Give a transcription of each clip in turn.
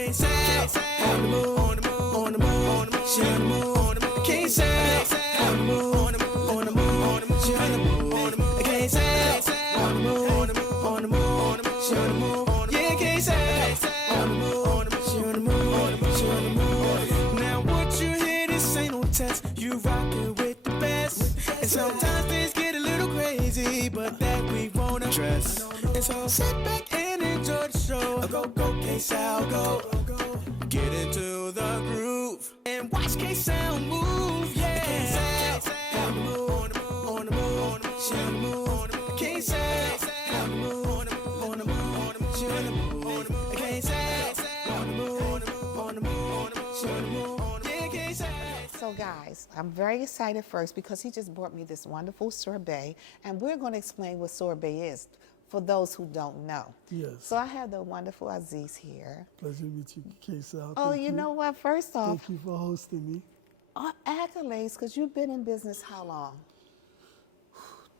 KSAL, on the move, on the move, on the move, on the move, she on the move, on the move. KSAL, on the move, on the move, on the move, on the move, she on the move, on the move. KSAL, on the move, on the move, on the move, on the move, she on the move, yeah, KSAL, on the move, on the move, she on the move, on the move, she on the move. Now what you hear, this ain't no test, you rockin' with the best, and sometimes things get a little crazy, but that we won't address. And so sit back and enjoy the show. Go, go, KSAL, go. Get into the groove and watch KSAL move, yeah. KSAL, on the move, on the move, on the move, on the move, she on the move, on the move. KSAL, on the move, on the move, on the move, on the move, she on the move, on the move. KSAL, on the move, on the move, on the move, on the move, she on the move, yeah, KSAL. So guys, I'm very excited first because he just brought me this wonderful sorbet, and we're going to explain what sorbet is for those who don't know. Yes. So I have the wonderful Aziz here. Pleasure to meet you, KSAL. Oh, Thank you know what? First off, Thank you for hosting me. accolades, because you've been in business how long?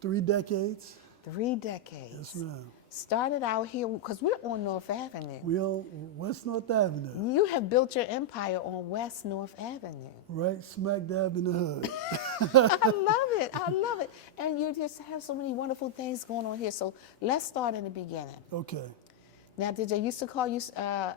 3 decades. 3 decades. Yes, ma'am. Started out here, because we're on North Avenue. We on West North Avenue. You have built your empire on West North Avenue. Right smack dab in the hood. I love it. I love it. And you just have so many wonderful things going on here. So let's start in the beginning. Okay. Now, did they used to call you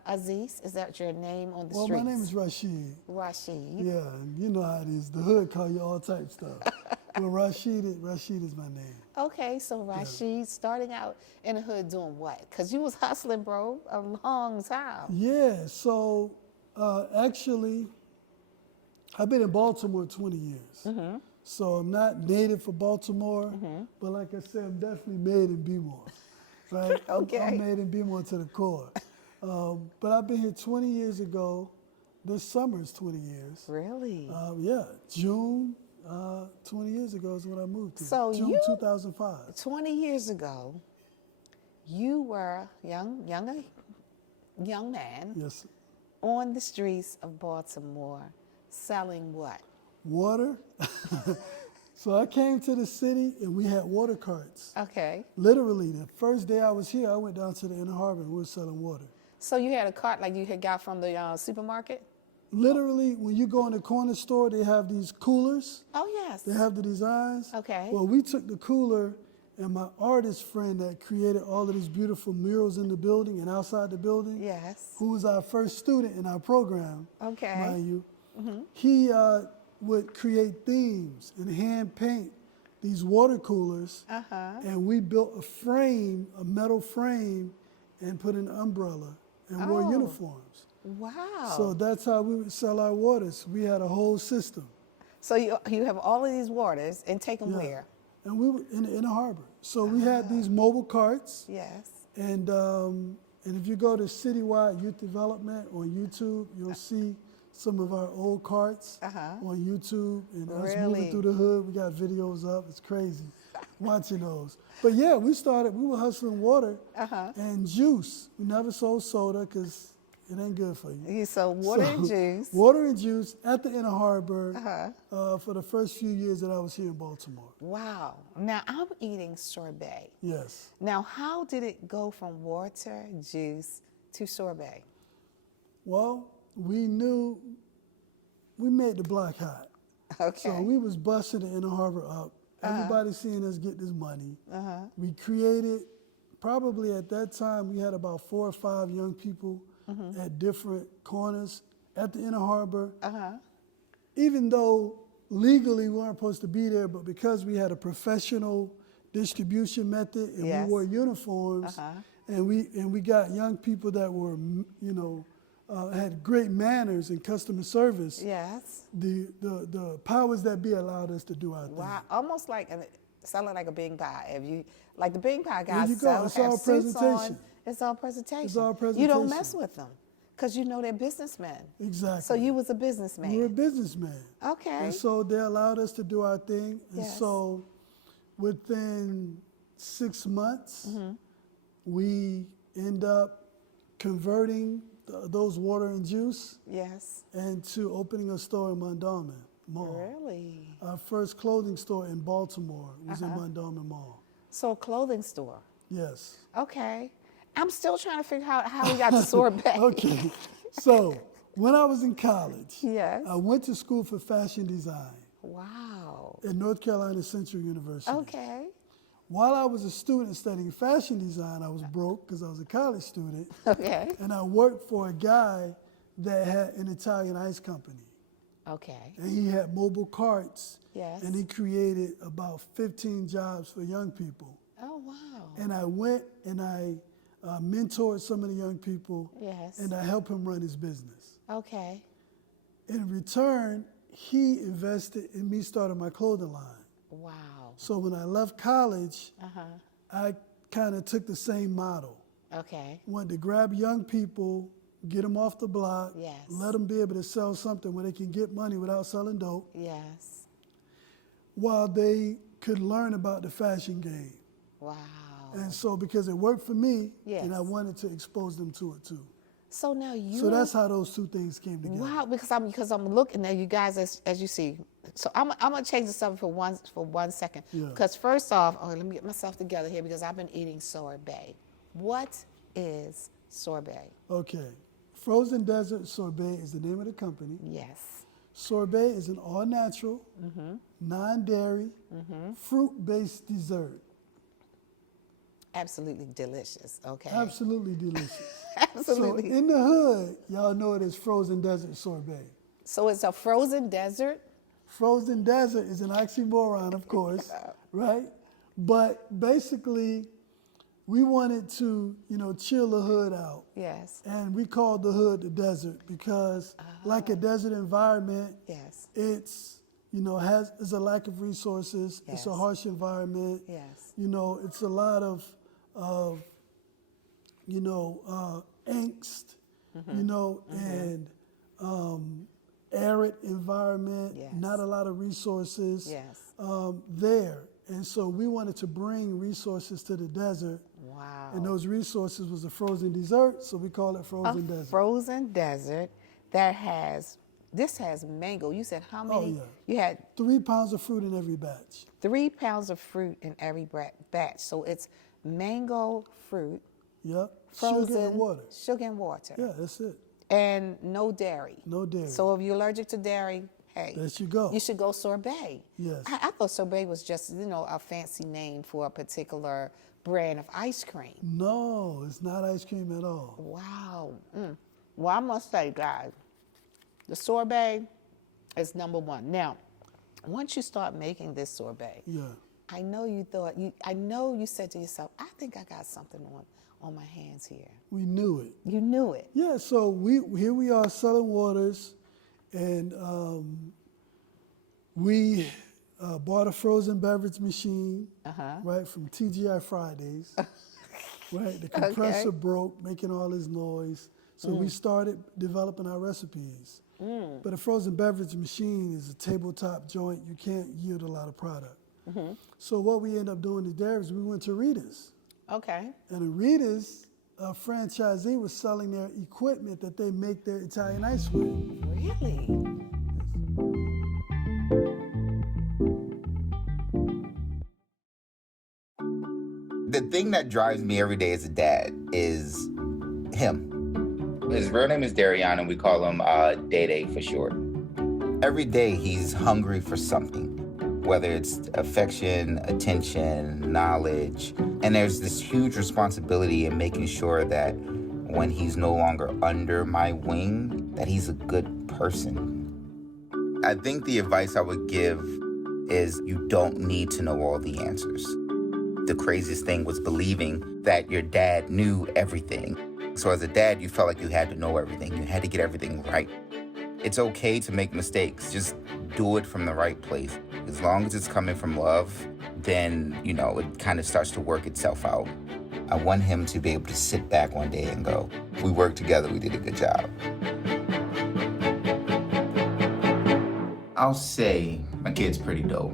Aziz? Is that your name on the Well, streets? my name is Rashid. Rashid. Yeah, and you know how it is. The hood call you all types of stuff. Well, Rashid is my name. Okay, so Rashid, starting out in the hood doing what? Because you was hustling, bro, a long time. Yeah, so actually, I've been in Baltimore 20 years. So I'm not native for Baltimore, but like I said, I'm definitely made in B-more. Right? Okay. I'm made in B-more to the core. But I've been here 20 years ago. This summer is 20 years. Really? Yeah, June 20 years ago is when I moved here. So June you- 2005. 20 years ago, you were a young man Yes. on the streets of Baltimore selling what? Water. So I came to the city and we had water carts. Okay. Literally, the first day I was here, I went down to the Inner Harbor and we were selling water. So you had a cart like you had got from the supermarket? Literally, when you go in the corner store, they have these coolers. Oh, yes. They have the designs. Okay. Well, we took the cooler and my artist friend that created all of these beautiful murals in the building and outside the building, Yes. who was our first student in our program, Okay. mind you, he would create themes and hand paint these water coolers. And we built a frame, a metal frame, and put an umbrella and wore Oh. uniforms. Wow. So that's how we would sell our waters. We had a whole system. So you have all of these waters and take them Yeah. where? And we were in the harbor. So we had these mobile carts. Yes. And if you go to Citywide Youth Development on YouTube, you'll see some of our old carts on YouTube. And us Really? moving through the hood, we got videos up. It's crazy watching those. But yeah, we were hustling water and juice. We never sold soda because it ain't good for you. You sold water and juice. Water and juice at the Inner Harbor for the first few years that I was here in Baltimore. Wow. Now I'm eating sorbet. Yes. Now, how did it go from water, juice to sorbet? Well, we knew we made the block hot. Okay. So we was busting the Inner Harbor up. Everybody seeing us get this money. We created, probably at that time, we had about 4 or 5 young people at different corners at the Inner Harbor. Even though legally we weren't supposed to be there, but because we had a professional distribution method and Yes. we wore uniforms, and we got young people that were, had great manners and customer service. Yes. The powers that be allowed us to do our thing. Wow. Almost like selling like a Bing pie. If you like the Bing pie There guys you go. sell, It's have all suits on. presentation. It's all presentation. It's all You don't presentation. mess with them because you know they're businessmen. Exactly. So you was a businessman. We were a businessman. Okay. And so they allowed us to do our thing. And Yes. so within 6 months, we end up converting those water and juice Yes. into opening a store in Mondawmin Mall. Really? Our first clothing store in Baltimore was in Mondawmin Mall. So a clothing store. Yes. Okay. I'm still trying to figure out how we got to sorbet. Okay. So when I was in college, Yes. I went to school for fashion design Wow. at North Carolina Central University. Okay. While I was a student studying fashion design, I was broke because I was a college student. Okay. And I worked for a guy that had an Italian ice company. Okay. And he had mobile carts. Yes. And he created about 15 jobs for young people. Oh, wow. And I went and I mentored some of the young people. Yes. And I helped him run his business. Okay. In return, he invested in me starting my clothing line. Wow. So when I left college, Uh-huh. I kind of took the same model. Okay. Wanted to grab young people, get them off the block, Yes. let them be able to sell something where they can get money without selling dope, Yes. while they could learn about the fashion game. Wow. And so because it worked for me, Yes. and I wanted to expose them to it too. So now you. So that's how those two things came together. Wow, because I'm looking at you guys as you see. So I'm gonna change the subject for 1 second. Yeah. Because first off, let me get myself together here because I've been eating sorbet. What is sorbet? Okay. Frozen Desert Sorbet is the name of the company. Yes. Sorbet is an all-natural, non-dairy, fruit-based dessert. Absolutely delicious. Okay. Absolutely delicious. Absolutely. So in the hood, y'all know it as Frozen Desert Sorbet. So it's a frozen desert. Frozen desert is an oxymoron, of course, right? But basically, we wanted to, chill the hood out. Yes. And we called the hood the desert because, like a desert environment, Yes. it's, is a lack of resources. It's a Yes. harsh environment. Yes. It's a lot of angst, and arid environment, Yes. not a lot of resources Yes. there. And so we wanted to bring resources to the desert. Wow. And those resources was a frozen dessert, so we call it Frozen A Desert. frozen desert that has mango. You said how many? yeah. You had 3 pounds of fruit in every batch. 3 pounds of fruit in every batch. So it's mango fruit, Yep. frozen Sugar and water. sugar and water, Yeah, that's it. and no dairy. No dairy. So if you're allergic to dairy, hey, There you go. You should go sorbet. Yes. I thought sorbet was just a fancy name for a particular brand of ice cream. No, it's not ice cream at all. Wow. Well, I must say, guys, the sorbet is number one. Now, once you start making this sorbet, Yeah. I know you said to yourself, I think I got something on my hands here. We knew it. You knew it. Yeah, so here we are selling waters, and we bought a frozen beverage machine, right, from TGI Fridays. Right, the compressor broke, making all this noise. So we started developing our recipes. But a frozen beverage machine is a tabletop joint. You can't yield a lot of product. So what we ended up doing there is we went to Rita's. Okay. And the Rita's franchisee was selling their equipment that they make their Italian ice with. Really? The thing that drives me every day as a dad is him. His real name is Darion, and we call him Day for short. Every day he's hungry for something, whether it's affection, attention, knowledge. And there's this huge responsibility in making sure that when he's no longer under my wing, that he's a good person. I think the advice I would give is you don't need to know all the answers. The craziest thing was believing that your dad knew everything. So as a dad, you felt like you had to know everything. You had to get everything right. It's okay to make mistakes. Just do it from the right place. As long as it's coming from love, then, it kind of starts to work itself out. I want him to be able to sit back one day and go, we worked together, we did a good job. I'll say my kid's pretty dope.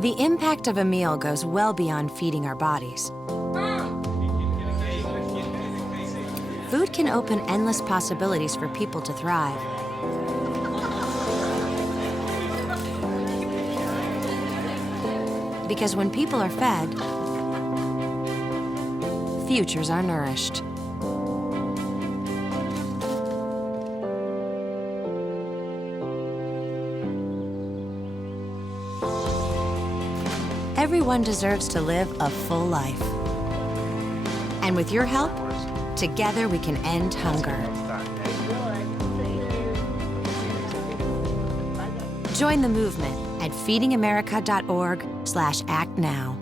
The impact of a meal goes well beyond feeding our bodies. Food can open endless possibilities for people to thrive. Because when people are fed, futures are nourished. Everyone deserves to live a full life. And with your help, together we can end hunger. Join the movement at feedingamerica.org/act now.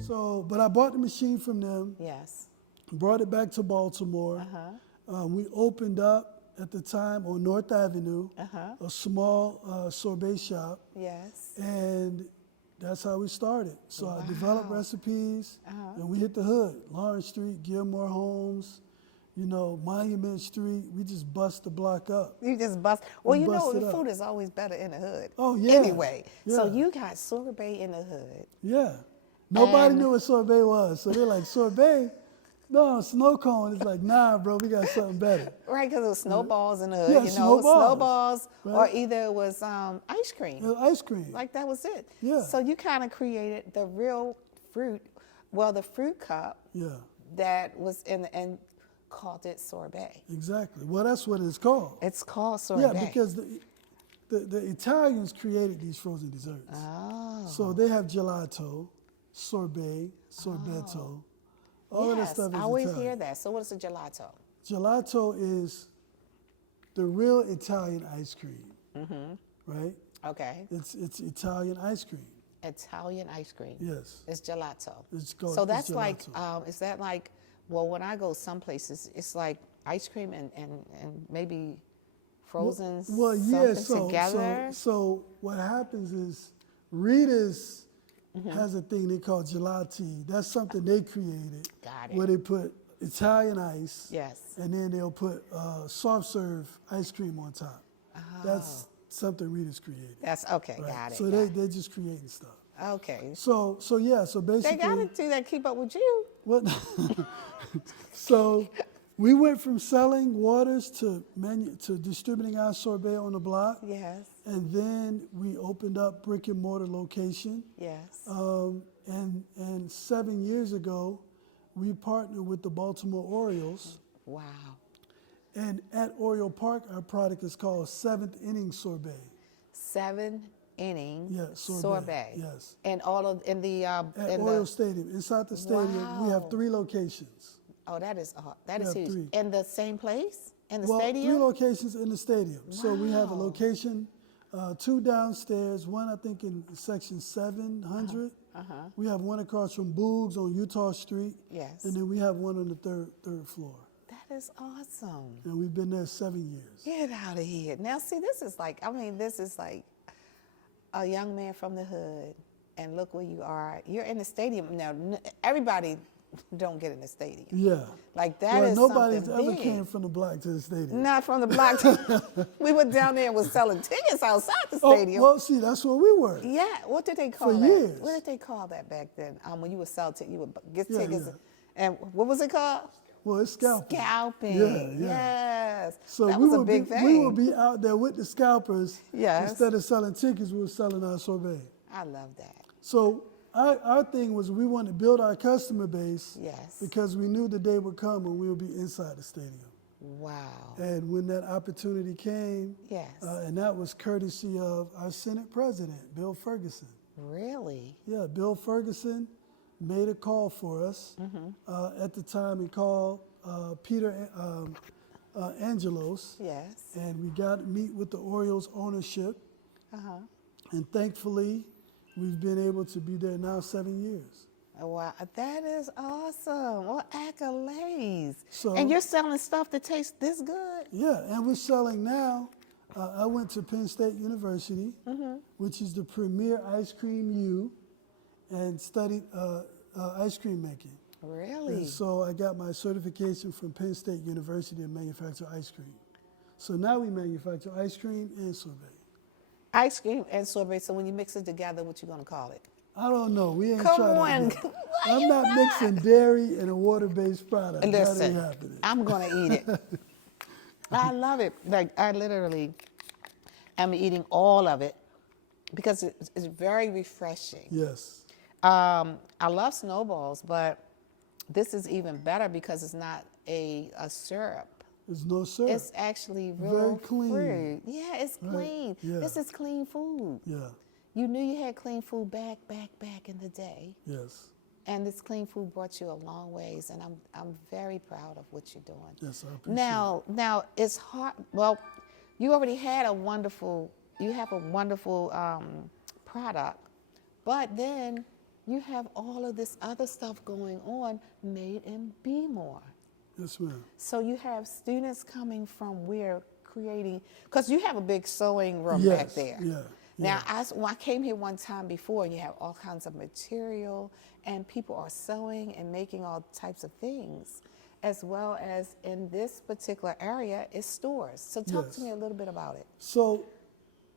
So, but I bought the machine from them, Yes. brought it back to Baltimore. We opened up at the time on North Avenue a small sorbet shop, Yes. and that's how we started. So I developed recipes, and we hit the hood, Lawrence Street, Gilmore Homes, you know, Monument Street. We just bust the block up. You just bust. Well, you know, bust it the up. food is always better in the hood. Oh, yeah. Anyway, so Yeah. you got sorbet in the hood. Yeah. Nobody And- knew what sorbet was, so they're like, sorbet? No, snow cone. It's like, nah, bro, we got something better. Right, because it was snowballs in the hood, Yeah, you know, snowballs, or right. either it was ice cream. Ice cream. Like that was it. Yeah. So you kind of created the real fruit, well, the fruit cup Yeah, that was in the, and called it sorbet. exactly. Well, that's what it's called. It's called sorbet. Yeah, because the Italians created these frozen desserts. Oh. So they have gelato, sorbet, sorbetto. All of that Yes, stuff is I always Italian. hear that. So what is a gelato? Gelato is the real Italian ice cream, right? Okay. It's Italian ice cream. Italian ice cream. Yes. It's gelato. It's called- So it's that's like, gelato. is that like, well, when I go some places, it's like ice cream and maybe frozen Well, yeah. something together. So what happens is Rita's has a thing they call gelati. That's something they created. Got it. Where they put Italian ice. Yes. And then they'll put soft serve ice cream on top. That's something Rita's created. That's okay. right? Got it. So they're just creating stuff. Okay. So yeah. So They basically, got to do that. Keep up with you. what? So we went from selling waters to distributing our sorbet on the block. Yes. And then we opened up brick and mortar location. Yes. And 7 years ago, we partnered with the Baltimore Orioles. Wow. And at Oriole Park, our product is called Seventh Inning Sorbet. 7 inning Yeah, sorbet, yes. And all of in the At in Oriole the Stadium. Inside the stadium, we have Wow. 3 locations. oh that is We have huge. 3. In the same place in the Well, stadium. 3 locations in the stadium. So we have a Wow. location, 2 downstairs, one I think in section 700. We have one across from Boogs on Utah Street. Yes. And then we have one on the third floor. That is awesome. And we've been there 7 years. Get out of here. Now, see, this is like, I mean, this is like a young man from the hood, and look where you are. You're in the stadium. Now, everybody don't get in the stadium. Yeah. Like, that well, is nobody's something ever big. came from the block to the stadium. Not from the block. We were down there and was selling tickets outside the Oh, stadium. well, see, that's where we were. Yeah, what did they call For that? years. What did they call that back then? When you would sell tickets, you would get Yeah, tickets. yeah. And what was it called? Well, it's scalping. Scalping. Yeah. Yes. So that we was a would big be, thing. we would be out there with the scalpers. Yes. Instead of selling tickets, we were selling our sorbet. I love that. So our thing was we wanted to build our customer base. Yes. Because we knew the day would come when we would be inside the stadium. Wow. And when that opportunity came, Yes. and that was courtesy of our Senate President, Bill Ferguson. Really? Yeah, Bill Ferguson made a call for us. At the time, he called Peter Angelos, Yes. and we got to meet with the Orioles ownership. And thankfully, we've been able to be there now 7 years. Wow, that is awesome. Well, accolades. So- And you're selling stuff that tastes this good? Yeah, and we're selling now. I went to Penn State University, which is the premier ice cream U, and studied ice cream making. Really? And so I got my certification from Penn State University to manufacture ice cream. So now we manufacture ice cream and sorbet. Ice cream and sorbet. So when you mix it together, what you gonna call it? I don't know. We ain't Come trying on. to. Why I'm you not mixing dairy and a water-based product. That ain't Listen, happening. I'm gonna eat it. I love it. Like I literally am eating all of it because it's very refreshing. Yes. I love snowballs, but this is even better because it's not a syrup. There's no syrup. It's actually Very real clean. fruit. Yeah, it's Right, clean. yeah. This is clean food. Yeah. You knew you had clean food back in the day, Yes. and this clean food brought you a long ways. And I'm very proud of what you're doing. Yes, I appreciate Now it's hard. Well, you already had a wonderful. You have a wonderful product, but then you have all of this other stuff going on. Made in Be More. Yes, ma'am. So you have students coming from where creating, because you have a big sewing room Yes, back there. yeah, Now, when I came here one time before, and you have all kinds of material, and people are sewing and making all types of things, as well as in this particular area is stores. So talk to Yes. me a little bit about it. So,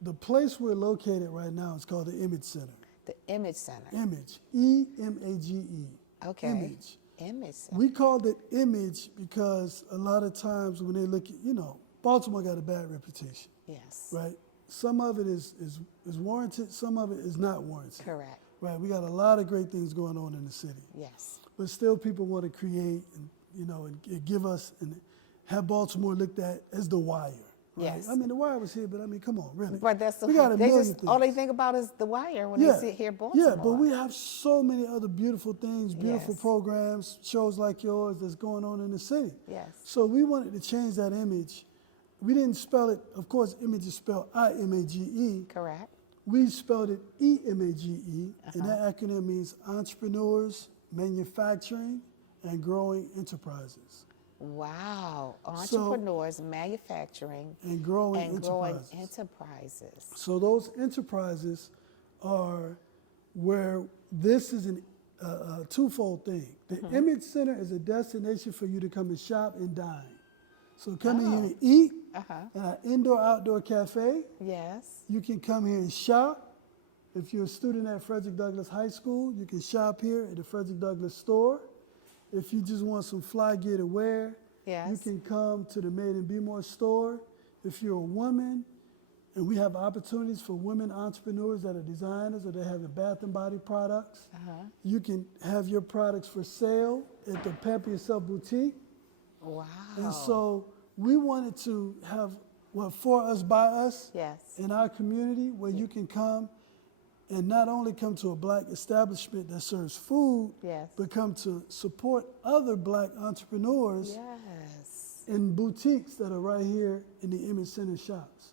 the place we're located right now is called the Image Center. The Image Center. Image. E-M-A-G-E. Okay. Image. Image Center. We called it Image because a lot of times when they look at, Baltimore got a bad reputation, Yes. right? Some of it is warranted, some of it is not warranted. Correct. Right, we got a lot of great things going on in the city. Yes. But still people want to create and, and give us and have Baltimore looked at as the Wire. Right? Yes. I mean, the Wire was here, but I mean, come on, really. But that's the we got a they million just all things. they think about is the Wire when they sit here in Baltimore. Yeah, but we have so many other beautiful things, beautiful Yes. programs, shows like yours that's going on in the city. Yes. So we wanted to change that image. We didn't spell it, of course, image is spelled I-M-A-G-E. Correct. We spelled it E-M-A-G-E, and that acronym means Entrepreneurs, Manufacturing, and Growing Enterprises. Wow. Entrepreneurs, manufacturing, And growing enterprises. enterprises. So those enterprises are where this is a twofold thing. The Image Center is a destination for you to come and shop and dine. So come in here and eat at our indoor-outdoor cafe. Yes. You can come here and shop. If you're a student at Frederick Douglass High School, you can shop here at the Frederick Douglass store. If you just want some fly gear to wear, Yes. you can come to the Made in Be More store. If you're a woman, and we have opportunities for women entrepreneurs that are designers or they have bath and body products, you can have your products for sale at the Pamper Yourself Boutique. Wow. And so we wanted to have for us, by us, Yes. in our community where you can come and not only come to a black establishment that serves food, Yes. but come to support other black entrepreneurs Yes. in boutiques that are right here in the Image Center shops.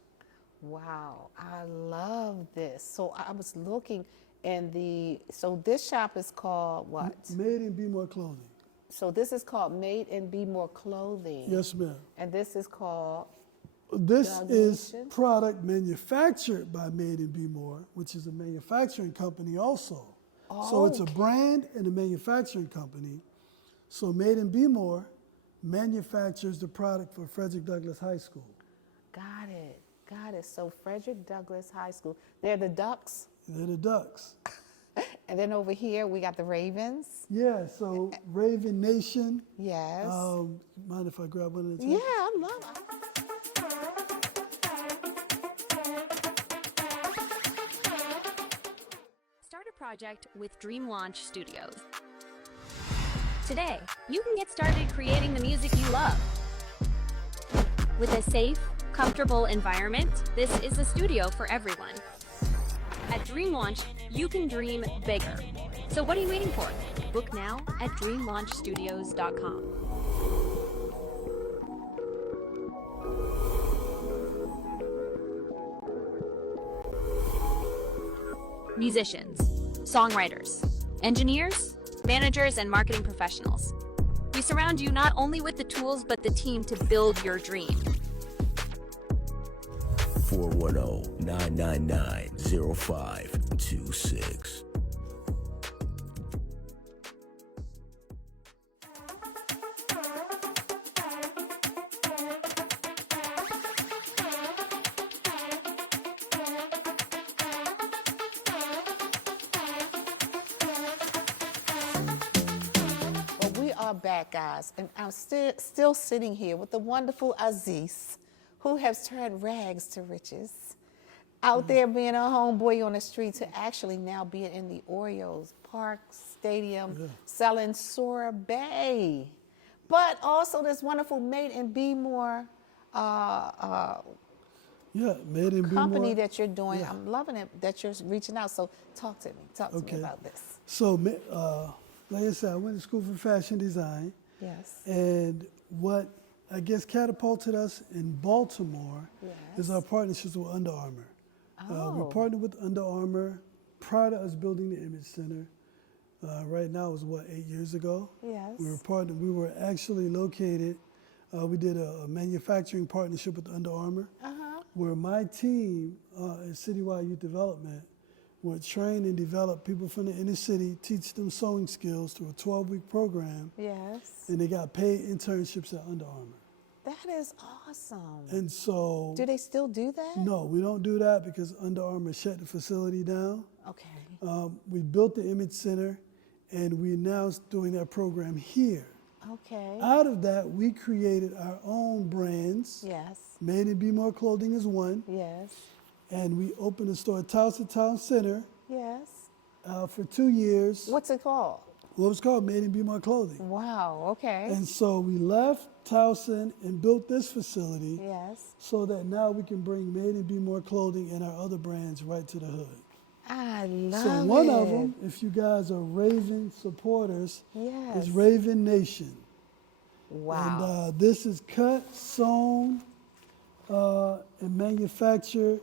Wow. I love this. So I was looking so this shop is called what? Made in Be More Clothing. So this is called Made in Be More Clothing. Yes, ma'am. And this is called This is Nation? product manufactured by Made in Be More, which is a manufacturing company also. So it's a brand and a manufacturing company. So Made in Be More manufactures the product for Frederick Douglass High School. Got it. Got it. So Frederick Douglass High School. They're the Ducks. They're the Ducks. And then over here we got the Ravens. Yeah, so Raven Nation. Yes. Mind if I grab one of the Yeah, I love it. Start a project with Dream Launch Studios. Today, you can get started creating the music you love. With a safe, comfortable environment, this is a studio for everyone. At Dream Launch, you can dream bigger. So what are you waiting for? Book now at dreamlaunchstudios.com. Musicians, songwriters, engineers, managers, and marketing professionals. We surround you not only with the tools, but the team to build your dream. 410-999-0526. back, guys, and I'm still sitting here with the wonderful Aziz, who has turned rags to riches. Out there being a homeboy on the street to actually now being in the Orioles Park Stadium selling sorbet. But also this wonderful Made in Be More Made in Be company More. that you're doing. Yeah. I'm loving it that you're reaching out. So talk to me. Talk to me about this. So, like I said, I went to school for fashion design. Yes. And what I guess catapulted us in Baltimore is our partnerships with Under Armour. We partnered with Under Armour prior to us building the Image Center. Right now it was 8 years ago? Yes. We were actually located, we did a manufacturing partnership with Under Armour, where my team at Citywide Youth Development would train and develop people from the inner city, teach them sewing skills through a 12-week program. Yes. And they got paid internships at Under Armour. That is awesome. And so... Do they still do that? No, we don't do that because Under Armour shut the facility down. Okay. We built the Image Center, and we're now doing that program here. Okay. Out of that, we created our own brands. Yes. Made in Be More Clothing is one. Yes. And we opened a store at Towson Town Center Yes. for 2 years. What's it called? Well, it was called Made in Be More Clothing. Wow, okay. And so we left Towson and built this facility Yes. so that now we can bring Made in Be More Clothing and our other brands right to the hood. I love it. So one of them, if you guys are Raven supporters, is Raven Nation. Wow. And this is cut, sewn, and manufactured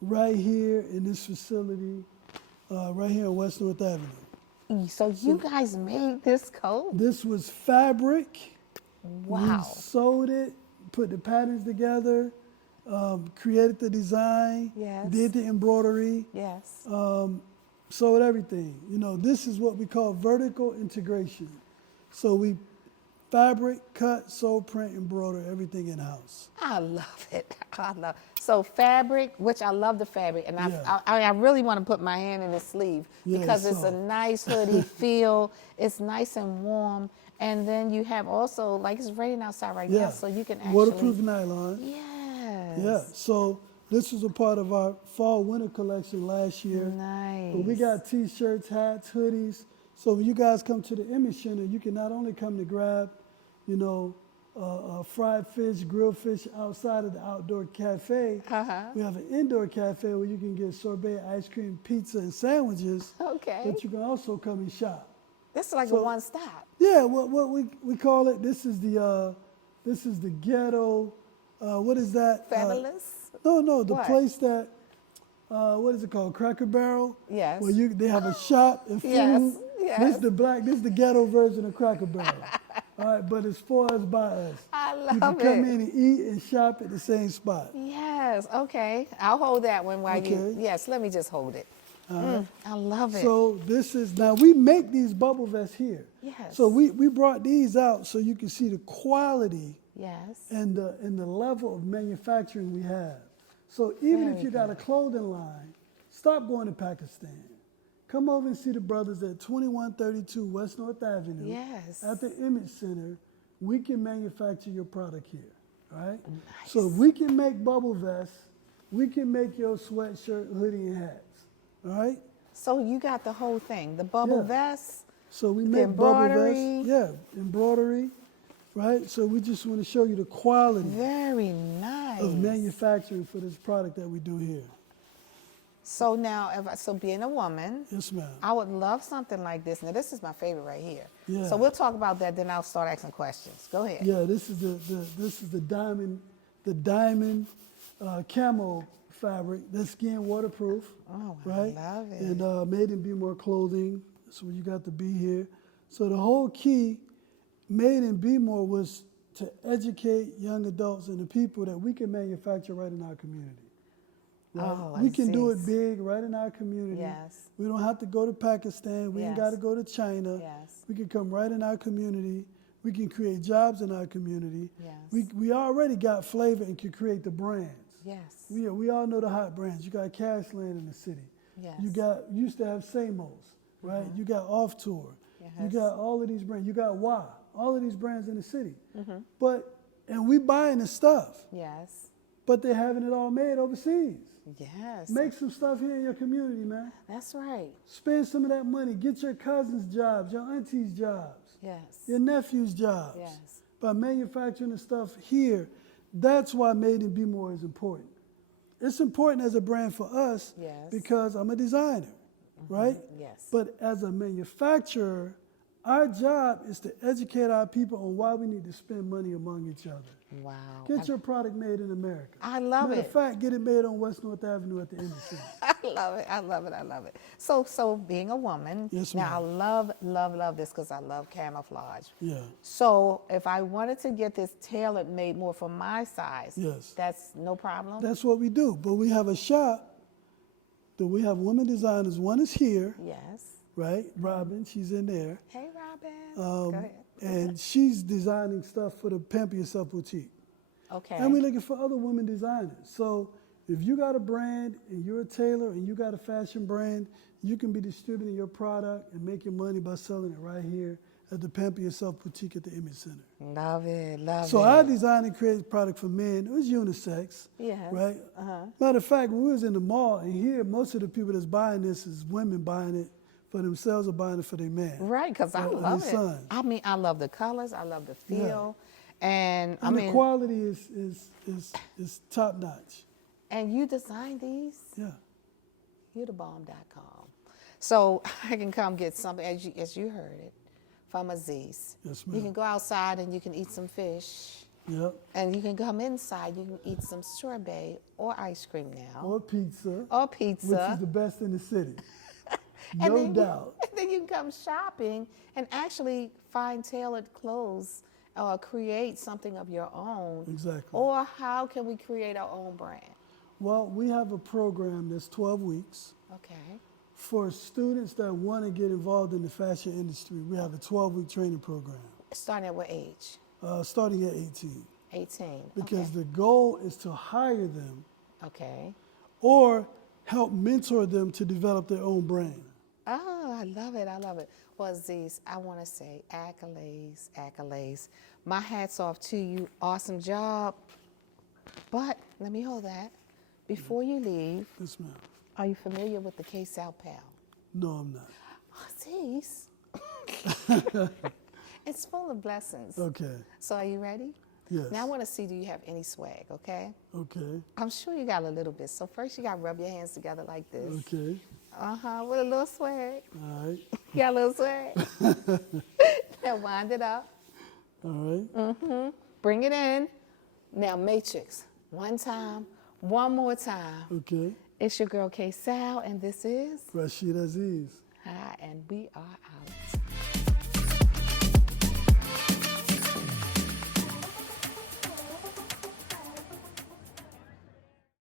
right here in this facility, right here on West North Avenue. So you guys made this coat? This was fabric. Wow. We sewed it, put the patterns together, created the design, Yes. did the embroidery, Yes. sewed everything. You know, this is what we call vertical integration. So we fabric, cut, sew, print, embroider, everything in-house. I love it. I love So fabric, which I love the fabric, and Yeah. I really want to put my hand in the sleeve Yeah, because it's so- a nice hoodie feel. It's nice and warm. And then you have also, like it's raining outside right now, so you can actually... Waterproof nylon. Yes. Yeah, so this was a part of our fall-winter collection last year. Nice. But we got T-shirts, hats, hoodies. So when you guys come to the Image Center, you can not only come to grab, you know, fried fish, grilled fish outside of the outdoor cafe. We have an indoor cafe where you can get sorbet, ice cream, pizza, and sandwiches. Okay. But you can also come and shop. This is like So- a one-stop. Yeah, what we call it. This is the ghetto. What is that? Fabulous? No, the What? place that. What is it called? Cracker Barrel. Yes. Where they have a shop and food. Yes, This is the ghetto version of Cracker Barrel. All right, but it's for us by us. I You can love come it. in and eat and shop at the same spot. Yes, okay. I'll hold that one while you... Okay. Yes, let me just hold it. I love it. So this is, now we make these bubble vests here. Yes. So we brought these out so you can see the quality Yes. and the level of manufacturing we have. So even if Very you got a clothing line, stop going to Pakistan. Come over and see the brothers at 2132 West North Avenue. Yes. At the Image Center. We can manufacture your product here, all right? Nice. So if we can make bubble vests, we can make your sweatshirt, hoodie, and hats, all right? So you got the whole thing, the bubble Yeah. vest. So we The make bubble embroidery. vests. Yeah, embroidery, right? So we just want to show you the quality Very nice. of manufacturing for this product that we do here. So now, so being a woman, Yes, ma'am. I would love something like this. Now, this is my favorite right here. Yeah. So we'll talk about that, then I'll start asking questions. Go ahead. Yeah, this is the diamond camo fabric. That's skin waterproof. Oh, I right? love it. And Made in Be More Clothing. So you got the B here. So the whole key, Made in Be More, was to educate young adults and the people that we can manufacture right in our community. Right? Oh, We can do it Aziz. big right in our community. Yes. We don't have to go to Pakistan. We ain't Yes. got to go to China. Yes. We can come right in our community. We can create jobs in our community. Yes. We already got flavor and can create the brands. Yes. We all know the hot brands. You got Cashland in the city. Yes. You used to have Samos, right? You got Off Tour. You Yes. got all of these brands. You got Wah, all of these brands in the city. And we buying the stuff, Yes. but they're having it all made overseas. Yes. Make some stuff here in your community, man. That's right. Spend some of that money. Get your cousins' jobs, your aunties' jobs, Yes. your nephews' jobs. Yes. By manufacturing the stuff here, that's why Made in Be More is important. It's important as a brand for us Yes. because I'm a designer, right? Yes. But as a manufacturer, our job is to educate our people on why we need to spend money among each other. Wow. Get your product made in America. I love Matter it. of fact, get it made on West North Avenue at the end of the city. I love it. I love it. I love it. So being a woman, Yes, now I ma'am. love this because I love camouflage. Yeah. So if I wanted to get this tailored made more for my size, Yes. that's no problem. That's what we do. But we have a shop that we have women designers. One is here, Yes. right? Robin, she's in there. Hey, Robin. Go ahead. And she's designing stuff for the Pimp Yourself Boutique. Okay. And we're looking for other women designers. So if you got a brand and you're a tailor and you got a fashion brand, you can be distributing your product and making money by selling it right here at the Pamper Yourself Boutique at the Image Center. Love it. Love So it. I design and create product for men. It was unisex, Yes. right? Matter of fact, when we was in the mall, and here most of the people that's buying this is women buying it for themselves or buying it for their man. Right, because I or love their it. son. I mean, I love the colors. I love the feel. And I And mean, the quality is top notch. and you designed these? Yeah. Youthebomb.com. So I can come get something, as you heard it, from Aziz. Yes, You ma'am. can go outside and you can eat some fish. Yep. And you can come inside, you can eat some sorbet or ice cream now. Or pizza. Or Which pizza. is the best in the city. And No then doubt. And then you can come shopping and actually find tailored clothes or create something of your own. Exactly. Or how can we create our own brand? Well, we have a program that's 12 weeks Okay. for students that want to get involved in the fashion industry. We have a 12-week training program Starting at what age? starting at 18. 18. Because the goal is to hire them Okay. or help mentor them to develop their own brand. Oh, I love it. I love it. Well, Aziz, I want to say accolades, accolades. My hat's off to you. Awesome job. But let me hold that. Before you leave, Yes, ma'am. are you familiar with the KSAL Pal? No, I'm not. Aziz. It's full of blessings. Okay. So are you ready? Yes. Now I want to see, do you have any swag, okay? Okay. I'm sure you got a little bit. So first you got to rub your hands together like this. Okay. With a little swag. All right. You got a little swag? Now wind it up. All right. Bring it in. Now matrix. One time. One more time. Okay. It's your girl KSAL, and this is Rashid Aziz. Hi, and we are out.